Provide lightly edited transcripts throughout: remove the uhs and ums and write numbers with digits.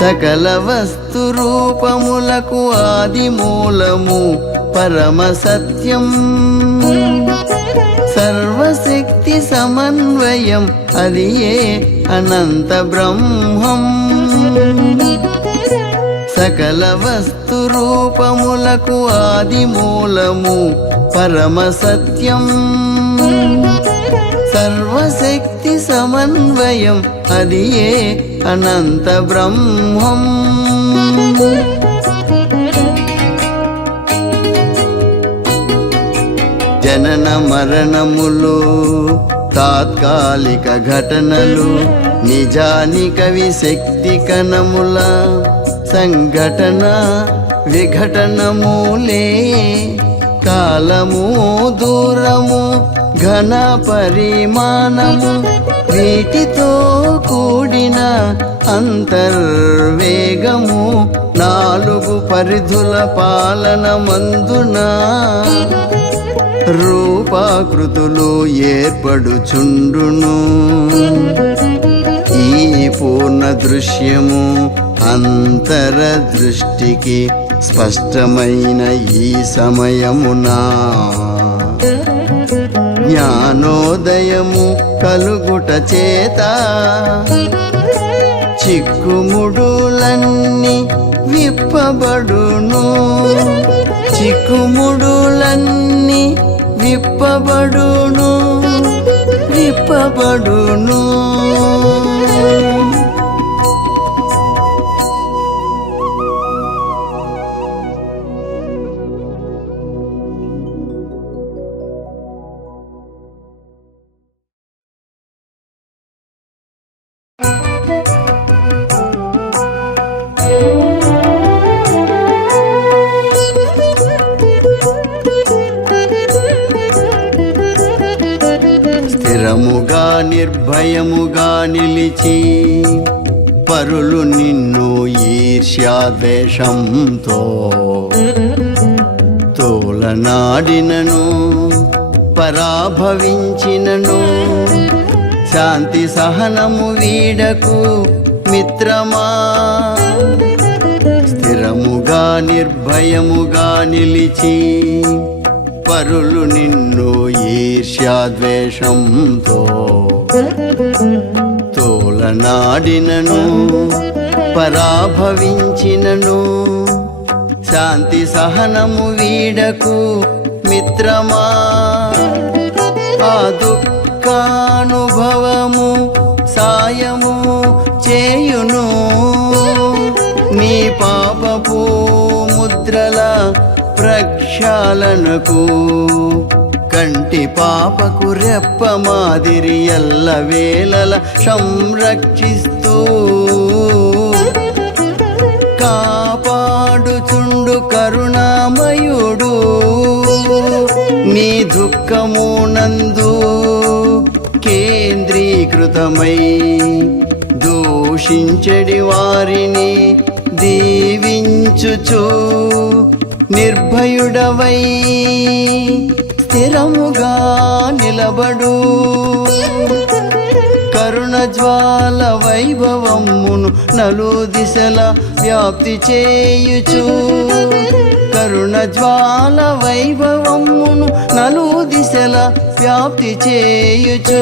సకల వస్తు రూపములకు ఆది మూలము పరమ సత్యం. సర్వశక్తి సమన్వయం అది ఏ అనంత బ్రహ్మం. సకల వస్తు రూపములకు ఆది మూలము పరమ సత్యం. సర్వశక్తి సమన్వయం అది ఏ అనంత బ్రహ్మం. జనన మరణములు తాత్కాలిక ఘటనలు, నిజానికవి శక్తి కణముల సంఘటన విఘటనములే. కాలము దూరము ఘన పరిమాణము వీటితో కూడిన అంతర్వేగము. నాలుగు పరిధుల పాలన మందున రూపాకృతులు ఏర్పడుచుండును. ఈ పూర్ణ దృశ్యము అంతరదృష్టికి స్పష్టమైన ఈ సమయమున జ్ఞానోదయము కలుగుట చేత చిక్కుముడులన్నీ విప్పబడును. చిక్కుముడులన్నీ విప్పబడును విప్పబడును. స్థిరముగా నిర్భయముగా నిలిచి పరులు నిన్ను ఈర్ష్యాద్వేషంతో తోలనాడినను పరాభవించినను శాంతి సహనము వీడకు మిత్రమా. స్థిరముగా నిర్భయముగా నిలిచి పరులు నిన్ను ఈర్ష్యాద్వేషంతో తోలనాడినను పరాభవించినను శాంతి సహనము వీడకు మిత్రమా. ఆ దుఃఖానుభవము సాయము చేయును నీ పాపపు ముద్రల ప్రక్షాళనకు. కంటి పాపకు రెప్ప మాదిరి ఎల్లవేళల సంరక్షిస్తూ కాపాడుచుండు కరుణామయుడు. నీ దుఃఖమునందు కేంద్రీకృతమై దూషించడి వారిని దీవించుచు నిర్భయుడవై స్థిరముగా నిలబడు. కరుణ జ్వాల వైభవమును నలుదిశల వ్యాప్తి చేయుచు. కరుణ జ్వాల వైభవమును నలుదిశల వ్యాప్తి చేయుచు.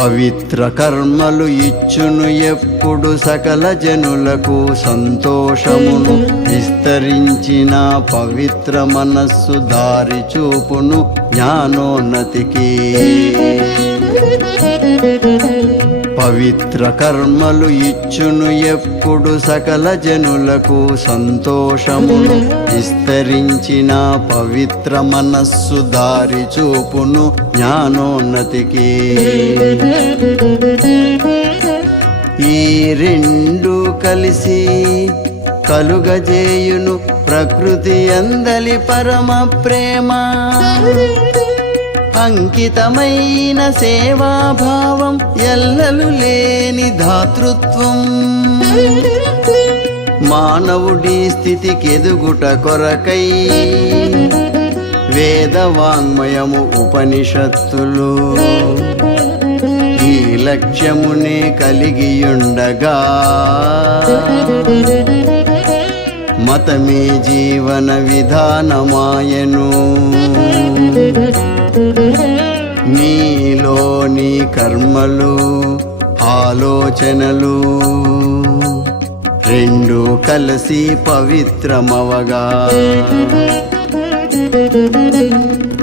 పవిత్ర కర్మలు ఇచ్చును ఎప్పుడు సకల జనులకు సంతోషమును. విస్తరించిన పవిత్ర మనస్సు దారి చూపును జ్ఞానోన్నతికి. పవిత్ర కర్మలు ఇచ్చును ఎప్పుడు సకల జనులకు సంతోషమును విస్తరించిన పవిత్ర మనస్సు దారి చూపును జ్ఞానోన్నతికి. ఈ రెండు కలిసి కలుగజేయును ప్రకృతి అందలి పరమ ప్రేమ. అంకితమైన సేవాభావం ఎల్లలు లేని ధాతృత్వం మానవుడి స్థితికెదుగుట కొరకై వేదవాంగ్మయము ఉపనిషత్తులు ఈ లక్ష్యమునే కలిగియుండగా మతమే జీవన విధానమాయను. నీలోని కర్మలు ఆలోచనలు రెండు కలిసి పవిత్రమవగా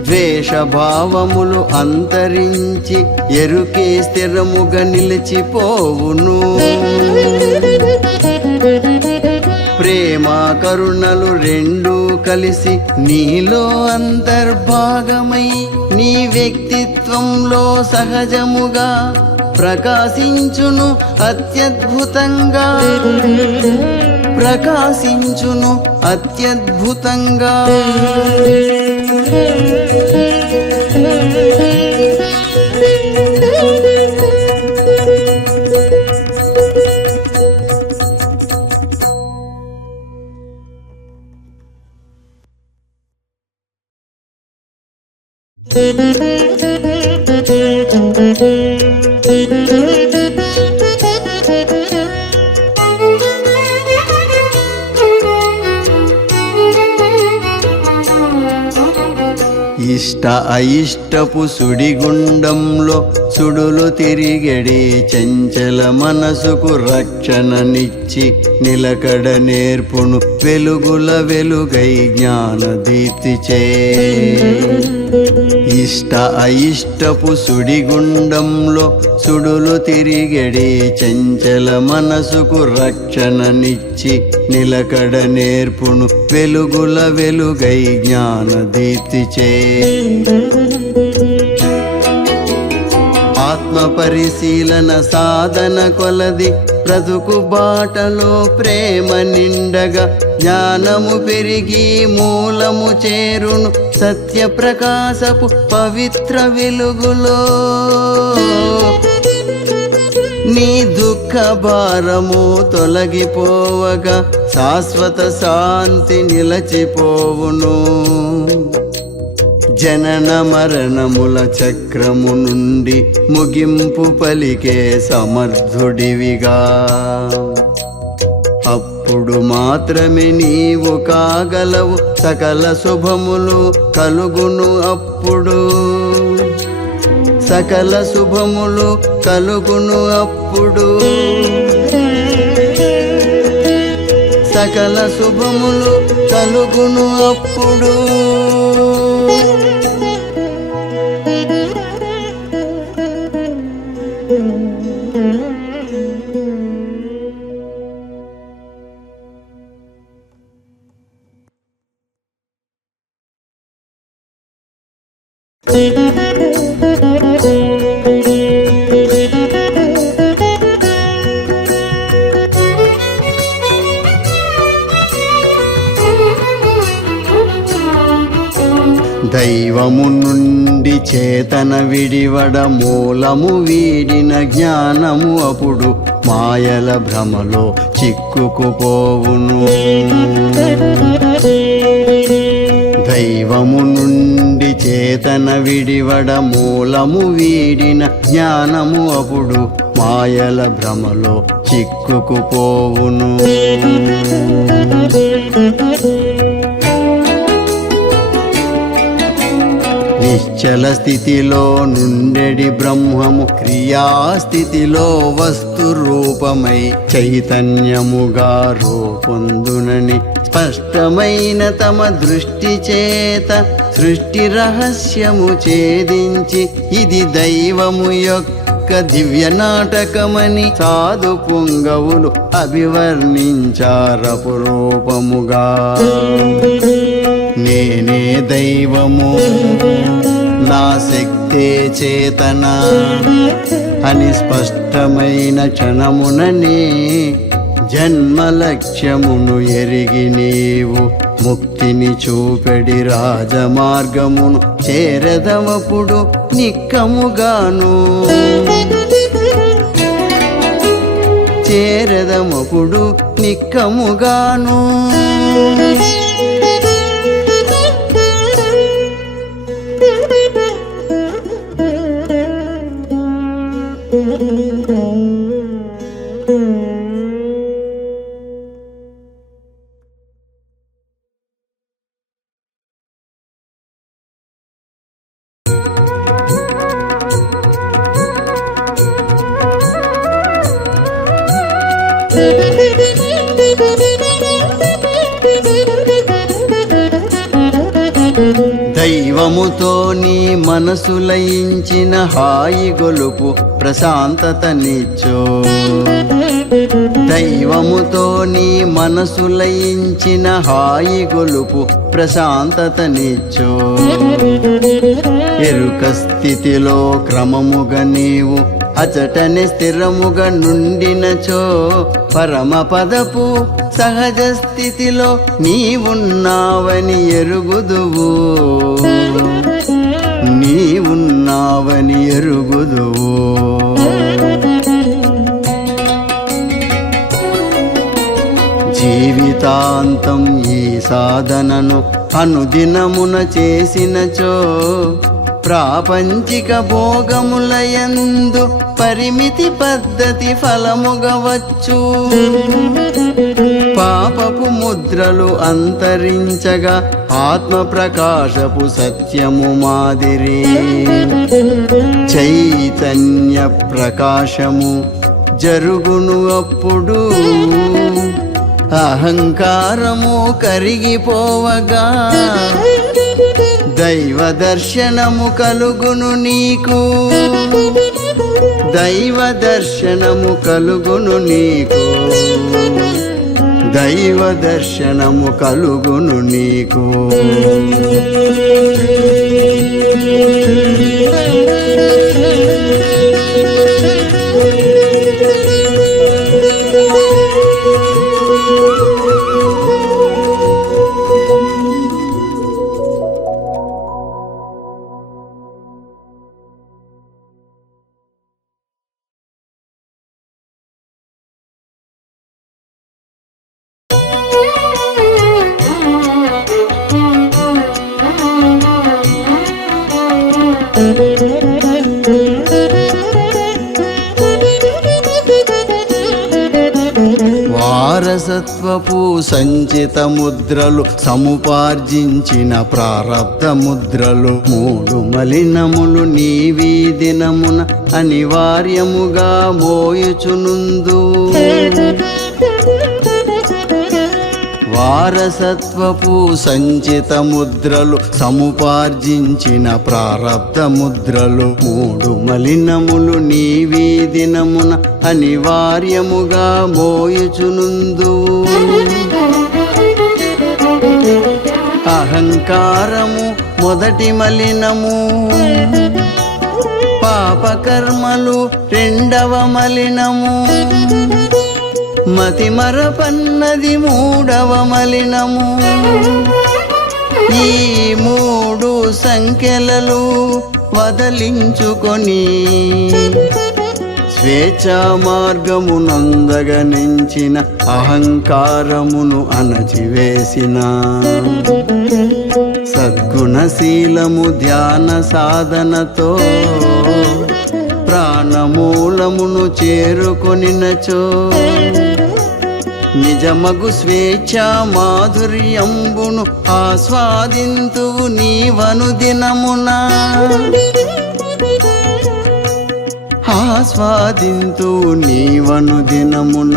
ద్వేషభావములు అంతరించి ఎరుకే స్థిరముగా నిలిచిపోవును. ప్రేమ కరుణలు రెండు కలిసి నీలో అంతర్భాగమై నీ వ్యక్తిత్వంలో సహజముగా ప్రకాశించును అత్యద్భుతంగా, ప్రకాశించును అత్యద్భుతంగా. ఇష్ట అయిష్టపు సుడిగుండంలో సుడులు తిరిగడి చంచల మనసుకు రక్షణనిచ్చి నిలకడ నేర్పును వెలుగుల వెలుగై జ్ఞాన దీప్తిచే. ఇష్ట అయిష్టపు సుడిగుండంలో సుడులు తిరిగడి చంచల మనసుకు రక్షణనిచ్చి నిలకడ నేర్పును వెలుగుల వెలుగై జ్ఞాన దీప్తిచే. ఆత్మ పరిశీలన సాధన కొలది బ్రతుకు బాటలో ప్రేమ నిండగా జ్ఞానము పెరిగి మూలము చేరును సత్య ప్రకాశపు పవిత్ర వెలుగులో. నీ దుఃఖ భారము తొలగిపోవగా శాశ్వత శాంతి నిలచిపోవును. జనన మరణముల చక్రము నుండి ముగింపు పలికే సమర్థుడివిగా. అప్పుడు మాత్రమే నీవు కాగలవు సకల శుభములు కలుగును. అప్పుడు సకల శుభములు కలుగును. అప్పుడు సకల శుభములు కలుగును. అప్పుడు దైవము నుండి చేతన విడివడ మూలము వీడిన జ్ఞానము అప్పుడు మాయల భ్రమలో చిక్కుకుపోవును. దైవము నుండి చేతన విడివడ మూలము వీడిన జ్ఞానము అప్పుడు మాయల భ్రమలో చిక్కుకుపోవును. నిశ్చల స్థితిలో నుండెడి బ్రహ్మము క్రియాస్థితిలో వస్తు రూపమై చైతన్యముగా రూపొందునని స్పష్టమైన తమ దృష్టి చేత సృష్టి రహస్యము ఛేదించి ఇది దైవము యొక్క యొక్క దివ్య నాటకమని సాధు పుంగవులు అభివర్ణించారపురూపముగా. నేనే దైవము, నా శక్తే చేతన అని స్పష్టమైన క్షణముననే జన్మ లక్ష్యమును ఎరిగి నీవు ముక్తిని చూపెడి రాజమార్గమును చేరదమప్పుడు నిక్కముగాను. చేరదమప్పుడు నిక్కముగాను. దైవముతో నీ మనసు లయించిన హాయి గొలుపు ప్రశాంతతనిచ్చో. దైవముతో నీ మనసు లయించిన హాయి గొలుపు ప్రశాంతతనిచ్చో. ఎరుక స్థితిలో క్రమముగా నీవు అచటని స్థిరముగా నుండినచో పరమ పదపు సహజ స్థితిలో నీవున్నావని ఎరుగుదువు. నీవున్నావని ఎరుగుదువు. జీవితాంతం ఈ సాధనను అనుదినమున చేసినచో ప్రాపంచిక భోగములయందు పరిమితి పద్ధతి ఫలముగవచ్చు. పాపపు ముద్రలు అంతరించగా ఆత్మ ప్రకాశపు సత్యము మాదిరి చైతన్య ప్రకాశము జరుగును. అప్పుడు అహంకారము కరిగిపోవగా దైవ దర్శనము కలుగును నీకు. దైవ దర్శనము కలుగును నీకు. దైవ దర్శనము కలుగును నీకు. వారసత్వపు సంచిత ముద్రలు సముపార్జించిన ప్రారబ్ధ ముద్రలు మూడు మలినములు నీవీ దినమున అనివార్యముగా మోయుచునుందు. వారసత్వపు సంచిత ముద్రలు సముపార్జించిన ప్రారబ్ధ ముద్రలు మూడు మలినములు నీవీ దినమున అనివార్యముగా మోయుచునుందు. అహంకారము మొదటి మలినము, పాపకర్మలు రెండవ మలినము, మతిమరపన్నది మూడవ మలినము. ఈ మూడు సంఖ్యలలు వదలించుకొని స్వేచ్ఛా మార్గమునందగనించిన అహంకారమును అణచివేసిన సద్గుణశీలము ధ్యాన సాధనతో ప్రాణమూలమును చేరుకొనినచో నిజమగు స్వేచ్ఛా మాధుర్యంబును ఆస్వాదింతువు నీవను దినమున. ఆస్వాదింతువు నీవను దినమున.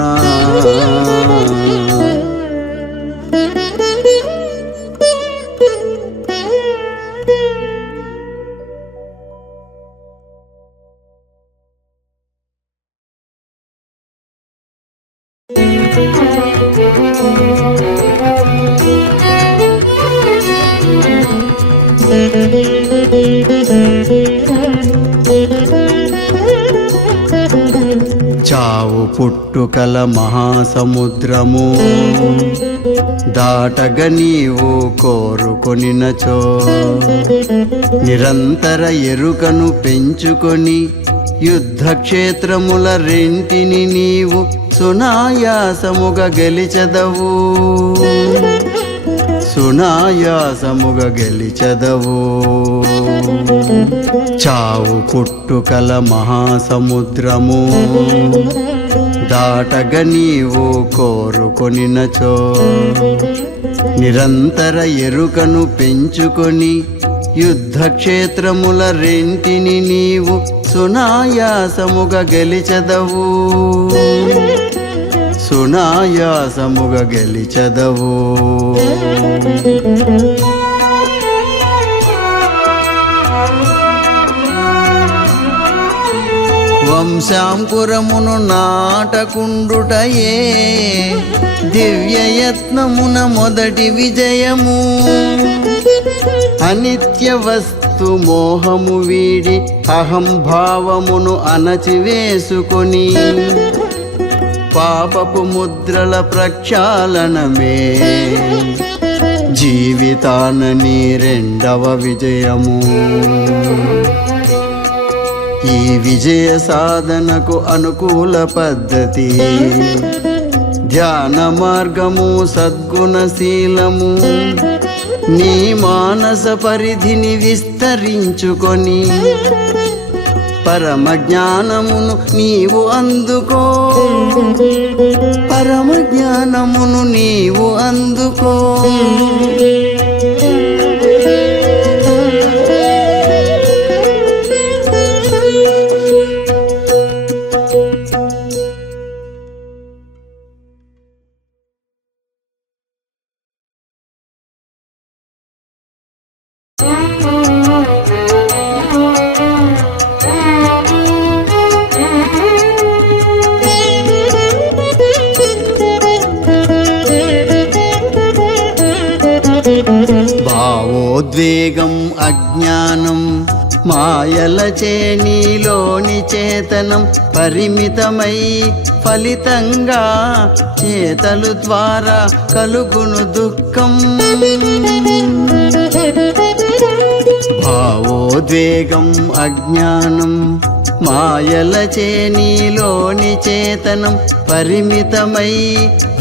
చావు పుట్టుకల మహాసముద్రము దాటగ నీవు కోరుకొనినచో నిరంతర ఎరుకను పెంచుకొని యుద్ధక్షేత్రముల రెంటిని నీవు సునాయాసముగా గెలిచెదవు సునాయాసముగా గెలిచెదవు. చావు పుట్టుకల మహాసముద్రము దాటగ నీవు కోరుకొనినచో నిరంతర ఎరుకను పెంచుకొని యుద్ధక్షేత్రముల రెంటిని నీవు సునాయాసముగా గెలిచెదవు సునాయాసముగా గెలిచెదవు. వంశాంకురమును నాటకుండుటయే దివ్యయత్నమున మొదటి విజయము. అనిత్య వస్తు మోహము వీడి అహంభావమును అణచివేసుకొని పాపపు ముద్రల ప్రక్షాళనమే జీవితాన నీ రెండవ విజయము. ఈ విజయ సాధనకు అనుకూల పద్ధతి ధ్యాన మార్గము సద్గుణశీలము. నీ మానస పరిధిని విస్తరించుకొని పరమ జ్ఞానమును నీవు అందుకో పరమ జ్ఞానమును నీవు అందుకో. భావోద్వేగం అజ్ఞానం మాయలచే నీలోని చేతనం పరిమితమై ఫలితంగా చేతలు ద్వారా కలుగును దుఃఖం. భావోద్వేగం అజ్ఞానం మాయలచే నీలోని చేతనం పరిమితమై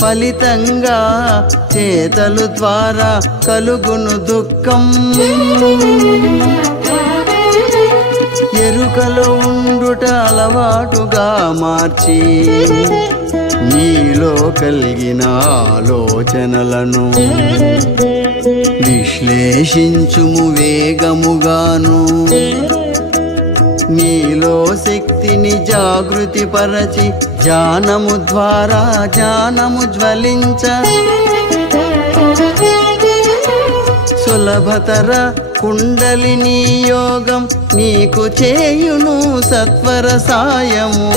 ఫలితంగా చేతలు ద్వారా కలుగును దుఃఖం. ఎరుకలో ఉండుట అలవాటుగా మార్చి నీలో కలిగిన ఆలోచనలను విశ్లేషించుము వేగముగాను. నీలో శక్తిని జాగృతి పరచి జ్ఞానము ద్వారా జ్ఞానము జ్వలించ సులభతర కుండలిని యోగం నీకు చేయును సత్వర సాయము.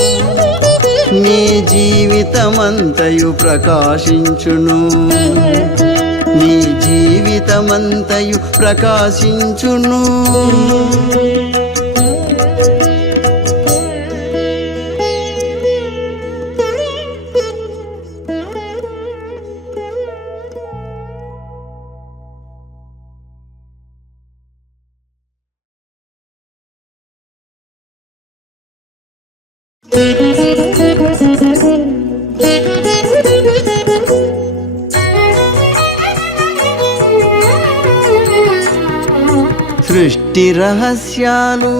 నీ జీవితమంతయు ప్రకాశించును నీ జీవితమంతయు ప్రకాశించును. సృష్టి రహస్యాలు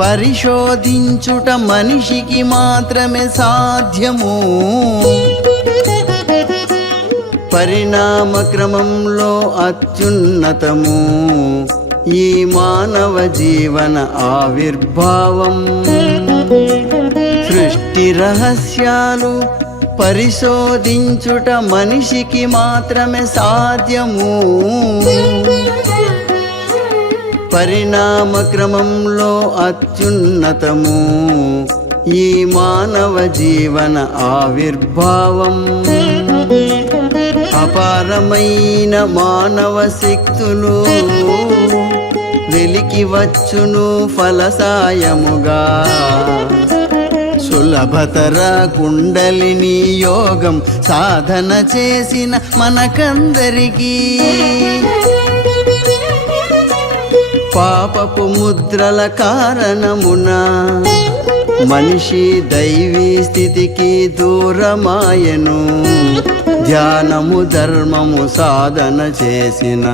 పరిశోధించుట మనిషికి మాత్రమే సాధ్యము. పరిణామ క్రమంలో అత్యున్నతము ఈ మానవ జీవన ఆవిర్భావం. సృష్టి రహస్యాలు పరిశోధించుట మనిషికి మాత్రమే సాధ్యము. పరిణామ క్రమంలో అత్యున్నతము ఈ మానవ జీవన ఆవిర్భావం. అపారమైన మానవ శక్తులు వెలికి వచ్చును ఫలసాయముగా. సులభతర కుండలిని యోగం సాధన చేసిన మనకందరికీ పాపపు ముద్రల కారణమున మనిషి దైవీ స్థితికి దూరమాయను. ధ్యానము ధర్మము సాధన చేసిన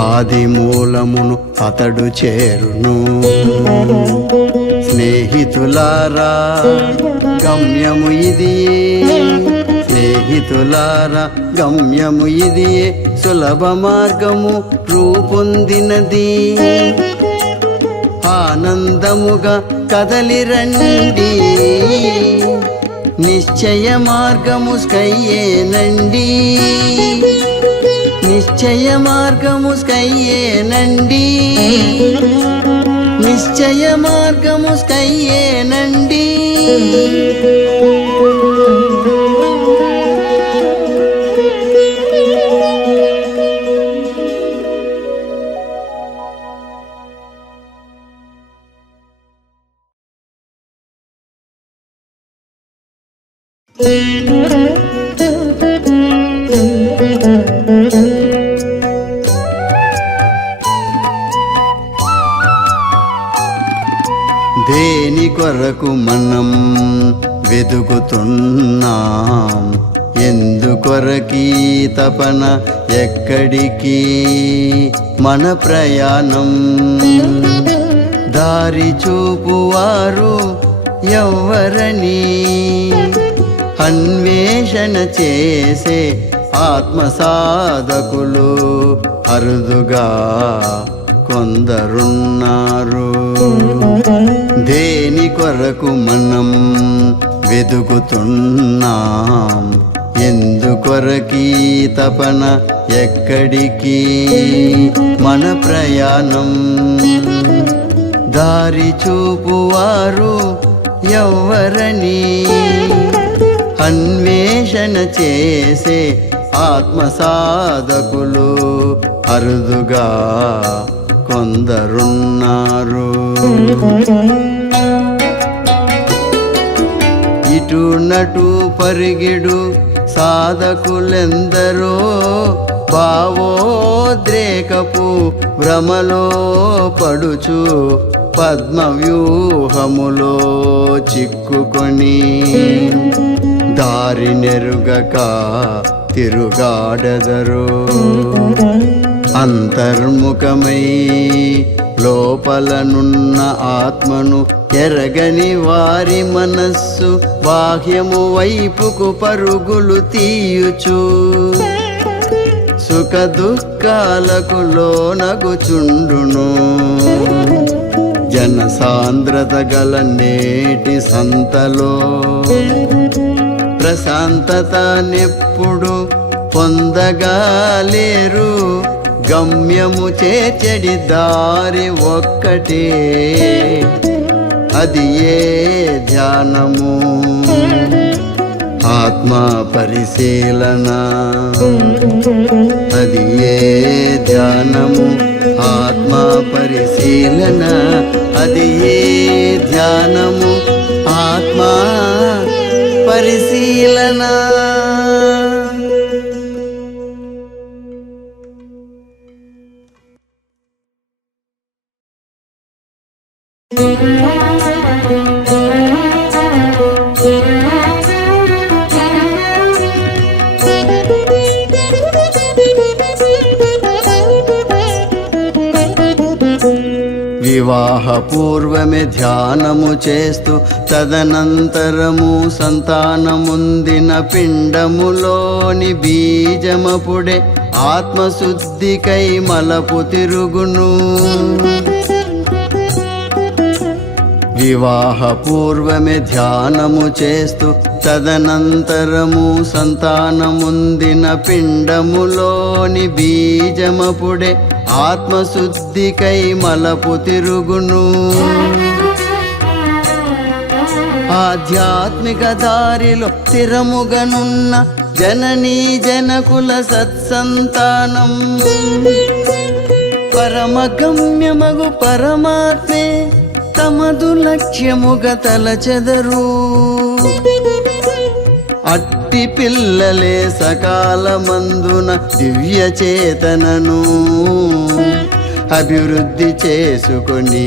ఆది మూలమును అతడు చేరును. స్నేహితులారా గమ్యము ఇదియే, స్నేహితులారా గమ్యము ఇదియే, సులభ మార్గము రూపొందినది. ఆనందముగా కదలిరండి, నిశ్చయ మార్గము స్కయ్యేనండి, నిశ్చయ మార్గము స్కయ్యేనండి, నిశ్చయ మార్గము స్కయ్యేనండి. దేని కొరకు మనం వెతుకుతున్నాం, ఎందుకొరకీ తపన, ఎక్కడికి మన ప్రయాణం? దారి చూపువారు ఎవ్వరని అన్వేషణ చేసే ఆత్మసాధకులు అరుదుగా కొందరున్నారు. దేని కొరకు మనం వెతుకుతున్నాం, ఎందుకొరకీ తపన, ఎక్కడికి మన ప్రయాణం? దారి చూపువారు ఎవ్వరని అన్వేషణ చేసే ఆత్మసాధకులు అరుదుగా కొందరున్నారు. ఇటు నటు పరిగిడు సాధకులెందరో భావోద్రేకపు భ్రమలో పడుచు పద్మవ్యూహములో చిక్కుకొని దారి నెరుగక తిరుగాడెదరు. అంతర్ముఖమై లోపలనున్న ఆత్మను ఎరగని వారి మనస్సు బాహ్యము వైపుకు పరుగులు తీయుచు సుఖ దుఃఖాలకు లోనగుచుండును. జనసాంద్రత గల నేటి సంతలో ప్రశాంతత నెప్పుడు పొందగాలేరు. గమ్యము చేర్చడి దారి ఒక్కటే, అది ఏ ధ్యానము, ఆత్మ పరిశీలన. అది ఏ ధ్యానము, ఆత్మ పరిశీలన. అది ఏ ధ్యానము, ఆత్మ పరిశీలన. వివాహ పూర్వమే ధ్యానము చేస్తూ తదనంతరము సంతానముందిన పిండములోని బీజమపుడే ఆత్మశుద్ధికై మలపు తిరుగును. వివాహ పూర్వమే ధ్యానము చేస్తూ తదనంతరము సంతానముందిన పిండములోని బీజమపుడే ఆత్మశుద్ధికై మలపు తిరుగును. ఆధ్యాత్మిక దారిలో స్థిరముగనున్న జననీ జనకుల సత్సంతానం పరమగమ్యమగు పరమాత్మే తమదు లక్ష్యముగ తలచెదరు. అట్టి పిల్లలే సకాలమందున దివ్య చేతనను అభివృద్ధి చేసుకొని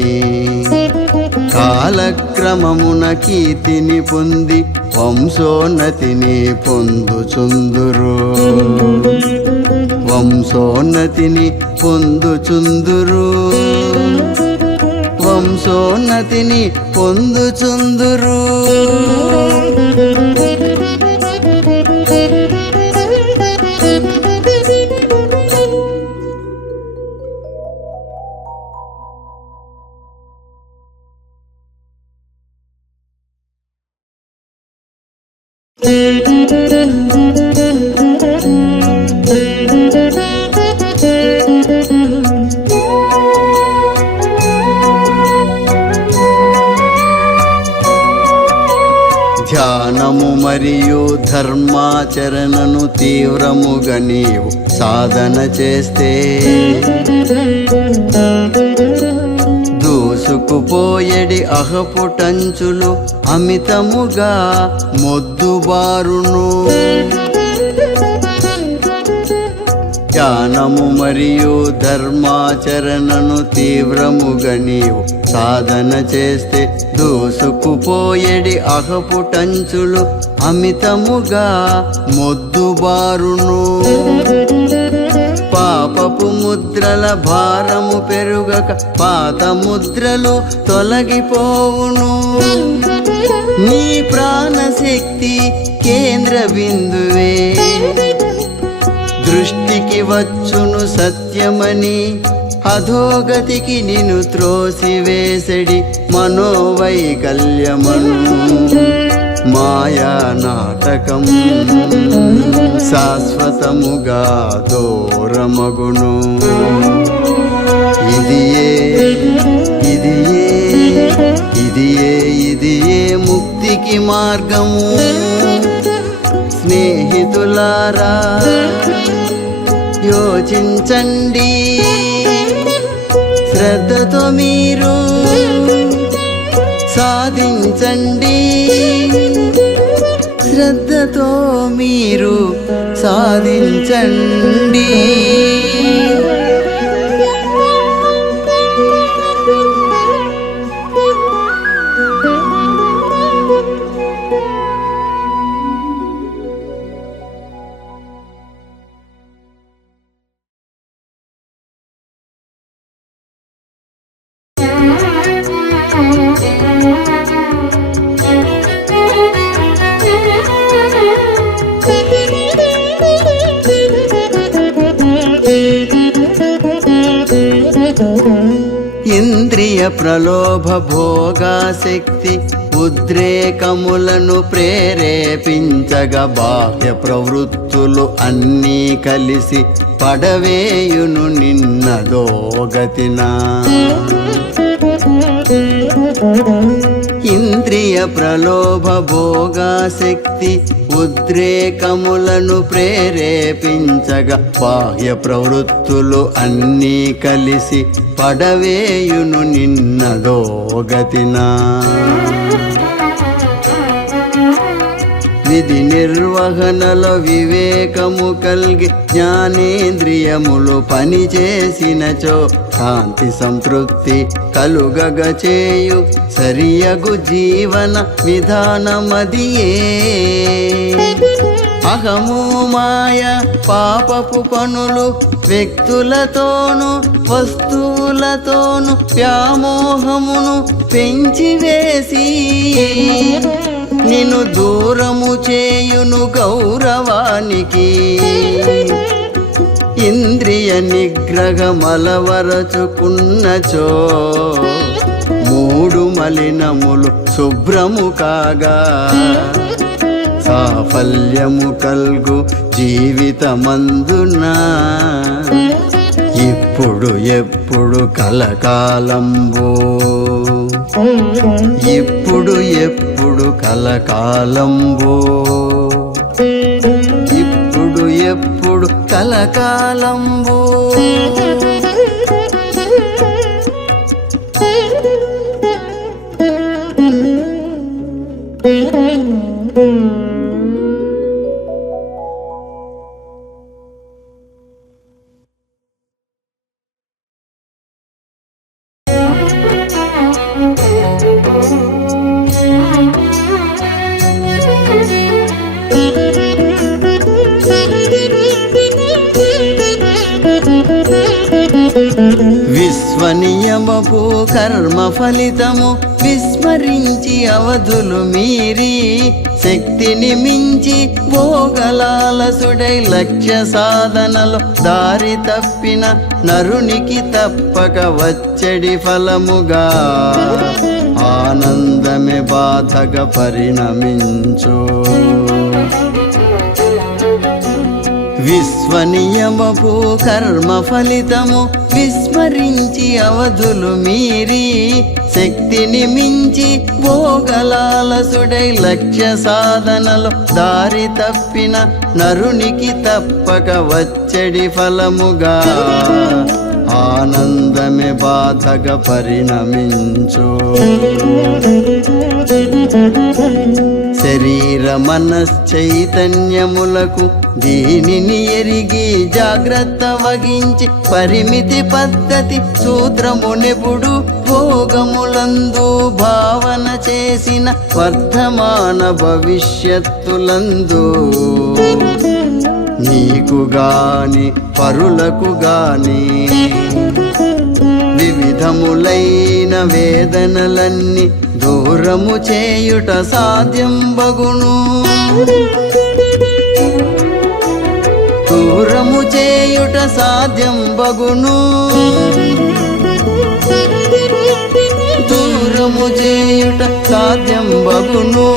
కాలక్రమమున కీర్తిని పొంది వంశోన్నతిని పొందుచుందురు. వంశోన్నతిని పొందుచుందురు. వంశోన్నతిని పొందుచుందురు. ధ్యానము మరియు ధర్మాచరణను తీవ్రముగా నీవు సాధన చేస్తే దూసుకుపోయేడి అహపుటంచులు అమితముగా మొద్దుబారును. ధ్యానము మరియు ధర్మాచరణను తీవ్రముగా నీవు సాధన చేస్తే దూసుకుపోయేడి అహపుటంచులు అమితముగా మొద్దుబారును. పాపపు ముద్రల భారము పెరుగక పాత ముద్రలు తొలగిపోవును. నీ ప్రాణశక్తి కేంద్ర బిందువే దృష్టికి వచ్చును సత్యమని అధోగతికి నిన్ను త్రోసివేసడి మనోవైకల్యమను మాయా నాటకం శాశ్వతముగా దూరమగును. ఇదియే ఇదియే ఇదియే ఇదియే ముక్తికి మార్గము. స్నేహితులారా యోచించండి, శ్రద్ధతో మీరు సాధించండి. శ్రద్ధతో మీరు సాధించండి. ఇంద్రియ ప్రలోభ భోగాశక్తి ఉద్రేకములను ప్రేరేపించగా బాహ్య ప్రవృత్తులు అన్నీ కలిసి పడవేయును నిన్నదోగతినా. ఇంద్రియ ప్రలోభ భోగాశక్తి ఉద్రేకములను ప్రేరేపించగా బాహ్య ప్రవృత్తులు అన్నీ కలిసి పడవేయును నిన్నదోగతినా. విధి నిర్వహణలో వివేకము కలిగి జ్ఞానేంద్రియములు పనిచేసినచో శాంతి సంతృప్తి కలుగగ చేయు సరియగు జీవన విధానమదియే. అహము మాయ పాపపు పనులు వ్యక్తులతోను వస్తువులతోను వ్యామోహమును పెంచివేసి నిన్ను దూరము చేయును గౌరవానికి. ఇంద్రియ నిగ్రహమలవరచుకున్నచో మూడు మలినములు శుభ్రము కాగా సాఫల్యము కల్గు జీవితమందున ఇప్పుడు ఎప్పుడు కలకాలంబు. ఇప్పుడు ఎప్పుడు ఎప్పుడు కలకాలంబో ఇప్పుడు ఎప్పుడు కలకాలంబో విశ్వనియమపు కర్మ ఫలితము విస్మరించి అవధులు మీరి శక్తిని మించి భోగలాలసుడై లక్ష్య సాధనలో దారి తప్పిన నరునికి తప్పక వచ్చడి ఫలముగా ఆనందమే బాధగా పరిణమించు. విశ్వనియమపు కర్మ ఫలితము విస్మరించి అవధులు మీరి శక్తిని మించి భోగలాలసుడై లక్ష్య సాధనలో దారి తప్పిన నరునికి తప్పక వచ్చడి ఫలముగా ఆనందమే బాధగా పరిణమించు. శరీర మనశ్చైతన్యములకు దీనిని ఎరిగి జాగ్రత్త వహించి పరిమితి పద్ధతి సూత్రమునెప్పుడు భోగములందు భావన చేసిన వర్తమాన భవిష్యత్తులందు నీకు గాని పరులకు గాని వివిధములైన వేదనలన్నీ దూరము చేయుట సాధ్యం బగును. దూరము చేయుట సాధ్యం బగును. దూరము చేయుట సాధ్యం బగును.